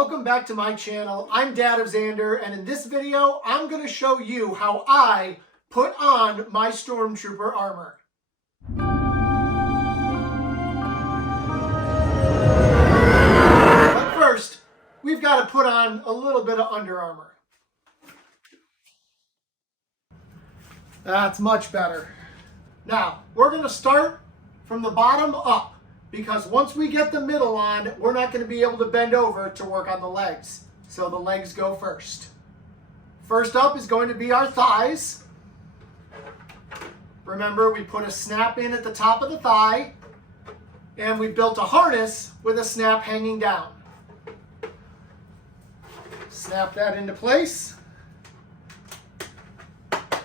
Welcome back to my channel. I'm Dad of Xander, and in this video, I'm going to show you how I put on my Stormtrooper armor. But first, we've got to put on a little bit of Under Armour. That's much better. Now, we're going to start from the bottom up, because once we get the middle on, we're not going to be able to bend over to work on the legs. So the legs go first. First up is going to be our thighs. Remember, we put a snap in at the top of the thigh, and we built a harness with a snap hanging down. Snap that into place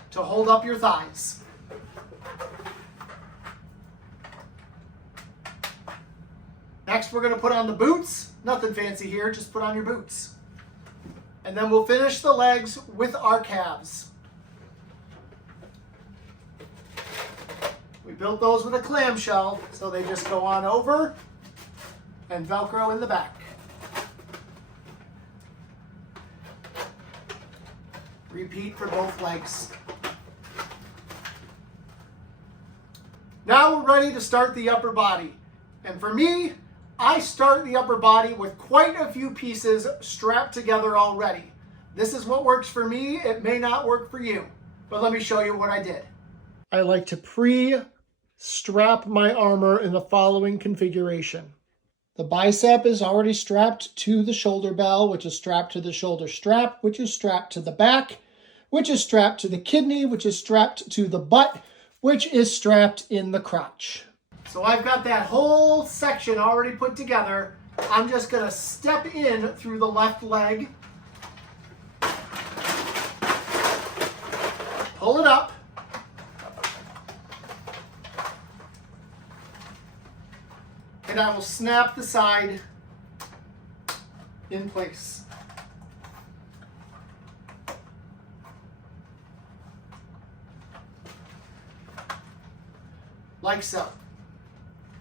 to hold up your thighs. Next, we're going to put on the boots. Nothing fancy here, just put on your boots. And then we'll finish the legs with our calves. We built those with a clamshell, so they just go on over and Velcro in the back. Repeat for both legs. Now we're ready to start the upper body. And for me, I start the upper body with quite a few pieces strapped together already. This is what works for me. It may not work for you, but let me show you what I did. I like to pre-strap my armor in the following configuration. The bicep is already strapped to the shoulder bell, which is strapped to the shoulder strap, which is strapped to the back, which is strapped to the kidney, which is strapped to the butt, which is strapped in the crotch. So I've got that whole section already put together. I'm just going to step in through the left leg, pull it up, and I will snap the side in place. Like so.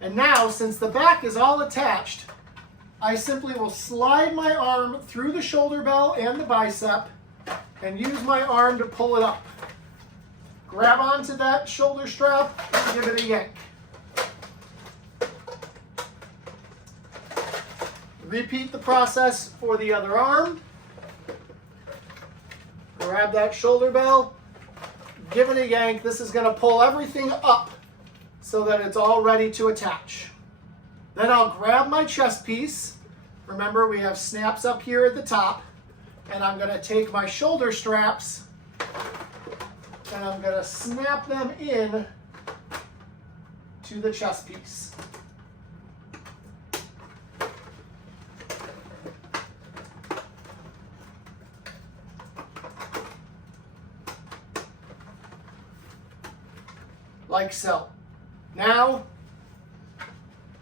And now, since the back is all attached, I simply will slide my arm through the shoulder bell and the bicep and use my arm to pull it up. Grab onto that shoulder strap and give it a yank. Repeat the process for the other arm. Grab that shoulder bell, give it a yank. This is going to pull everything up so that it's all ready to attach. Then I'll grab my chest piece. Remember, we have snaps up here at the top, and I'm going to take my shoulder straps and I'm going to snap them in to the chest piece. Like so. Now,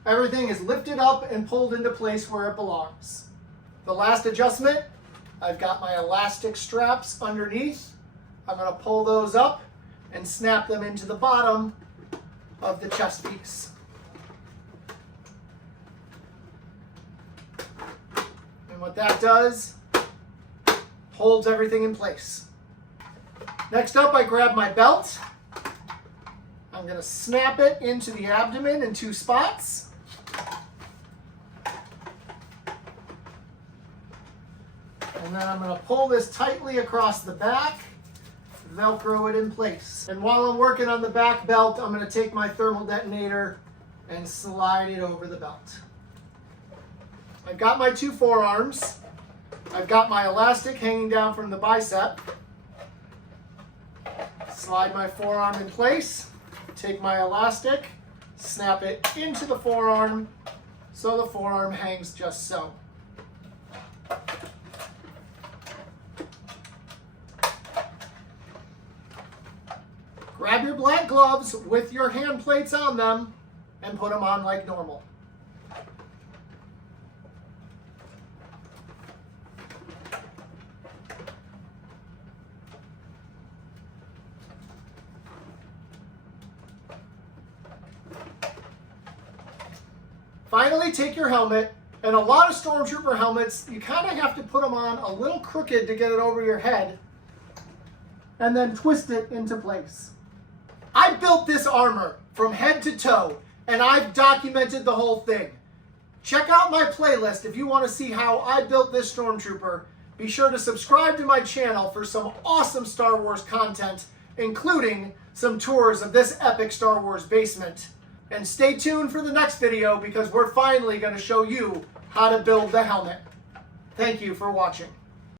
everything is lifted up and pulled into place where it belongs. The last adjustment, I've got my elastic straps underneath. I'm going to pull those up and snap them into the bottom of the chest piece. And what that does, holds everything in place. Next up, I grab my belt. I'm going to snap it into the abdomen in 2 spots. And then I'm going to pull this tightly across the back, Velcro it in place. And while I'm working on the back belt, I'm going to take my thermal detonator and slide it over the belt. I've got my 2 forearms. I've got my elastic hanging down from the bicep. Slide my forearm in place. Take my elastic, snap it into the forearm so the forearm hangs just so. Grab your black gloves with your hand plates on them and put them on like normal. Finally, take your helmet And a lot of Stormtrooper helmets, you kind of have to put them on a little crooked to get it over your head and then twist it into place. I built this armor from head to toe, and I've documented the whole thing. Check out my playlist if you want to see how I built this Stormtrooper. Be sure to subscribe to my channel for some awesome Star Wars content, including some tours of this epic Star Wars basement. And stay tuned for the next video because we're finally going to show you how to build the helmet. Thank you for watching.